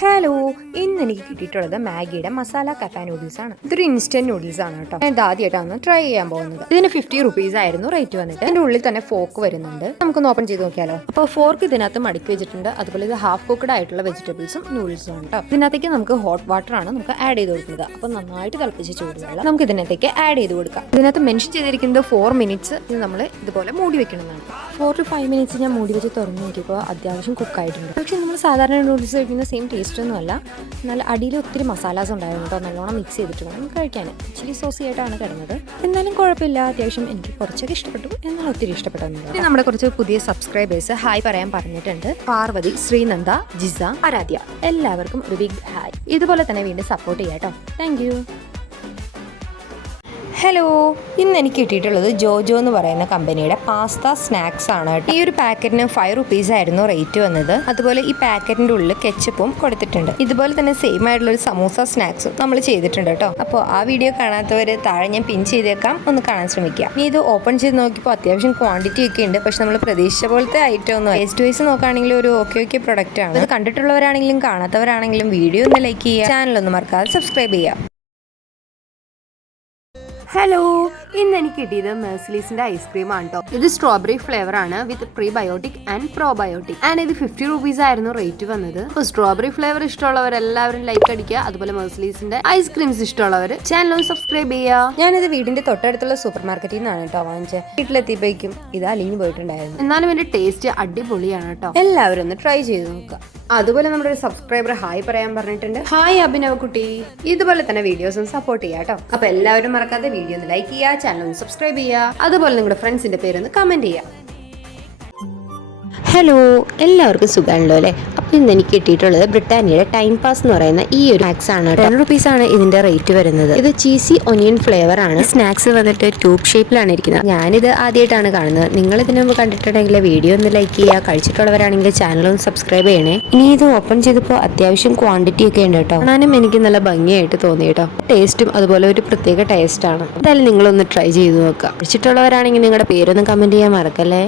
Hello, ഇന്ന് എനിക്ക് കിട്ടിയിട്ടുള്ളത് മാഗിയുടെ മസാല കപ്പ നൂഡിൽസ് ആണ്. ഇതൊരു ഇൻസ്റ്റന്റ് നൂഡിൽസ് ആണ് കേട്ടോ. ഞാൻ ആദ്യമായിട്ടാണ് ട്രൈ ചെയ്യാൻ പോകുന്നത്. ഇതിന് 50 റുപ്പീസ് ആയിരുന്നു റേറ്റ് വന്നിട്ട്. ഇതിന്റെ ഉള്ളിൽ തന്നെ ഫോർക്ക് വരുന്നുണ്ട്. നമുക്കൊന്ന് ഓപ്പൺ ചെയ്ത് നോക്കിയാലോ. അപ്പോൾ ഫോർക്ക് ഇതിനകത്ത് മടക്കി വെച്ചിട്ടുണ്ട്. അതുപോലെ ഇത് ഹാഫ് കുക്ക്ഡ് ആയിട്ടുള്ള വെജിറ്റബിൾസും നൂഡിൽസും ആണ് കേട്ടോ. ഇതിനകത്തേക്ക് നമുക്ക് ഹോട്ട് വാട്ടർ ആണ് നമുക്ക് ആഡ് ചെയ്ത് കൊടുക്കുന്നത്. അപ്പോൾ നന്നായിട്ട് തിളപ്പിച്ച് ചൂടുവെള്ളം നമുക്ക് ഇതിനകത്തേക്ക് ആഡ് ചെയ്ത് കൊടുക്കാം. ഇതിനകത്ത് മെൻഷൻ ചെയ്തിരിക്കുന്നത് 4 മിനിറ്റ്സ് ഇത് നമ്മൾ ഇതുപോലെ മൂടി വെക്കണമെന്നാണ്. 4 to 5 മിനിറ്റ്സ് ഞാൻ മൂടി വെച്ച് തുറന്നു നോക്കിയപ്പോൾ അത്യാവശ്യം കുക്കായിട്ടുണ്ട്. പക്ഷെ നമ്മൾ സാധാരണ നൂഡിൽസ് കഴിക്കുന്ന സെയിം ടേസ്റ്റ് ഒന്നും അല്ല. നല്ല അടിയിൽ ഒത്തിരി മസാലാസ് ഉണ്ടായിരുന്നു കേട്ടോ. നല്ലോണം മിക്സ് ചെയ്തിട്ട് വേണം കഴിക്കാൻ. ചില്ലി സോസി ആയിട്ടാണ് കിടന്നത്. എന്നാലും കുഴപ്പമില്ല, അത്യാവശ്യം എനിക്ക് കുറച്ചൊക്കെ ഇഷ്ടപ്പെട്ടു, എന്നാൽ ഒത്തിരി ഇഷ്ടപ്പെട്ടൊന്നുമില്ല. നമ്മുടെ കുറച്ച് പുതിയ സബ്സ്ക്രൈബേഴ്സ് ഹായ് പറയാൻ പറഞ്ഞിട്ടുണ്ട്. പാർവതി, ശ്രീനന്ദ, ജിസ, ആരാധ്യ, എല്ലാവർക്കും ഒരു ബിഗ് ഹായ്. ഇതുപോലെ തന്നെ വീണ്ടും സപ്പോർട്ട് ചെയ്യാം കേട്ടോ. Thank you. ഹലോ, ഇന്ന് എനിക്ക് കിട്ടിയിട്ടുള്ളത് ജോജോ എന്ന് പറയുന്ന കമ്പനിയുടെ പാസ്ത സ്നാക്സ് ആണ് കേട്ടോ. ഈ ഒരു പാക്കറ്റിന് 5 റുപ്പീസ് ആയിരുന്നു റേറ്റ് വന്നത്. അതുപോലെ ഈ പാക്കറ്റിന്റെ ഉള്ളിൽ കെച്ചപ്പും കൊടുത്തിട്ടുണ്ട്. ഇതുപോലെ തന്നെ സെയിം ആയിട്ടുള്ള ഒരു സമൂസ സ്നാക്സും നമ്മൾ ചെയ്തിട്ടുണ്ട് കേട്ടോ. അപ്പോൾ ആ വീഡിയോ കാണാത്തവർ താഴെ ഞാൻ പിൻ ചെയ്തേക്കാം, ഒന്ന് കാണാൻ ശ്രമിക്കുക. ഇനി ഇത് ഓപ്പൺ ചെയ്ത് നോക്കിയപ്പോൾ അത്യാവശ്യം ക്വാണ്ടിറ്റി ഒക്കെ ഉണ്ട്. പക്ഷെ നമ്മൾ പ്രതീക്ഷിച്ച പോലത്തെ ഐറ്റം ഒന്നും ടേസ്റ്റ് വൈസ് നോക്കുകയാണെങ്കിൽ ഒരു ഓക്കെ പ്രൊഡക്റ്റ് ആണ്. ഇത് കണ്ടിട്ടുള്ളവരാണെങ്കിലും കാണാത്തവരാണെങ്കിലും വീഡിയോ ഒന്ന് ലൈക്ക് ചെയ്യുക, ചാനൽ ഒന്ന് മറക്കാതെ സബ്സ്ക്രൈബ് ചെയ്യുക. ഹലോ, ഇന്ന് എനിക്ക് കിട്ടിയത് മെഴ്സിലീസിന്റെ ഐസ്ക്രീം ആണ് കേട്ടോ. ഇത് സ്ട്രോബെറി ഫ്ലേവർ ആണ് വിത്ത് പ്രീബയോട്ടിക് ആൻഡ് പ്രോബയോട്ടിക്. ആൻഡ് ഇത് 50 റുപ്പീസ് ആയിരുന്നു റേറ്റ് വന്നത്. അപ്പോൾ സ്ട്രോബെറി ഫ്ലേവർ ഇഷ്ടമുള്ളവരെല്ലാവരും ലൈക്ക് അടിക്കുക. അതുപോലെ മെഴ്സിലീസിന്റെ ഐസ്ക്രീംസ് ഇഷ്ടമുള്ളവർ ചാനൽ ഒന്ന് സബ്സ്ക്രൈബ് ചെയ്യുക. ഞാനിത് വീടിന്റെ തൊട്ടടുത്തുള്ള സൂപ്പർ മാർക്കറ്റിൽ നിന്നാണ് കേട്ടോ വാങ്ങിച്ചത്. വീട്ടിലെത്തിയപ്പോഴേക്കും ഇത് അലിഞ്ഞു പോയിട്ടുണ്ടായിരുന്നു. എന്നാലും ഇതിന്റെ ടേസ്റ്റ് അടിപൊളിയാണ് കേട്ടോ. എല്ലാവരും ഒന്ന് ട്രൈ ചെയ്ത് നോക്കുക. അതുപോലെ നമ്മുടെ ഒരു സബ്സ്ക്രൈബർ ഹായ് പറയാൻ പറഞ്ഞിട്ടുണ്ട്. ഹായ് അഭിനവ് കുട്ടി. ഇതുപോലെ തന്നെ വീഡിയോസും സപ്പോർട്ട് ചെയ്യാം കേട്ടോ. അപ്പൊ എല്ലാവരും മറക്കാതെ വീഡിയോ ഒന്ന് ലൈക്ക് ചെയ്യുക, ചാനൽ ഒന്ന് സബ്സ്ക്രൈബ് ചെയ്യുക. അതുപോലെ നിങ്ങളുടെ ഫ്രണ്ട്സിന്റെ പേരൊന്ന് കമന്റ് ചെയ്യുക. ഹലോ, എല്ലാവർക്കും സുഖമാണല്ലോ അല്ലേ? അപ്പോൾ ഇന്ന് എനിക്ക് കിട്ടിയിട്ടുള്ളത് ബ്രിട്ടാനിയയുടെ ടൈം പാസ് എന്ന് പറയുന്ന ഈ ഒരു സ്നാക്സ് ആണ്. 10 റുപ്പീസ് ആണ് ഇതിന്റെ റേറ്റ് വരുന്നത്. ഇത് ചീസി ഒനിയൻ ഫ്ലേവർ ആണ്. സ്നാക്സ് വന്നിട്ട് ട്യൂബ് ഷേപ്പിലാണ് ഇരിക്കുന്നത്. ഞാനിത് ആദ്യമായിട്ടാണ് കാണുന്നത്. നിങ്ങൾ ഇതിനു മുമ്പ് കണ്ടിട്ടുണ്ടെങ്കിൽ വീഡിയോ ഒന്ന് ലൈക്ക് ചെയ്യുക, കഴിച്ചിട്ടുള്ളവരാണെങ്കിൽ ചാനൽ ഒന്ന് സബ്സ്ക്രൈബ് ചെയ്യണേ. ഇനി ഇത് ഓപ്പൺ ചെയ്തപ്പോൾ അത്യാവശ്യം ക്വാണ്ടിറ്റി ഒക്കെ ഉണ്ട് കേട്ടോ. കാണാനും എനിക്ക് നല്ല ഭംഗിയായിട്ട് തോന്നി കേട്ടോ. ടേസ്റ്റും അതുപോലെ ഒരു പ്രത്യേക ടേസ്റ്റ് ആണ്. എന്തായാലും നിങ്ങളൊന്ന് ട്രൈ ചെയ്ത് നോക്കുക. കഴിച്ചിട്ടുള്ളവരാണെങ്കിൽ നിങ്ങളുടെ പേരൊന്ന് കമന്റ് ചെയ്യാൻ മറക്കല്ലേ.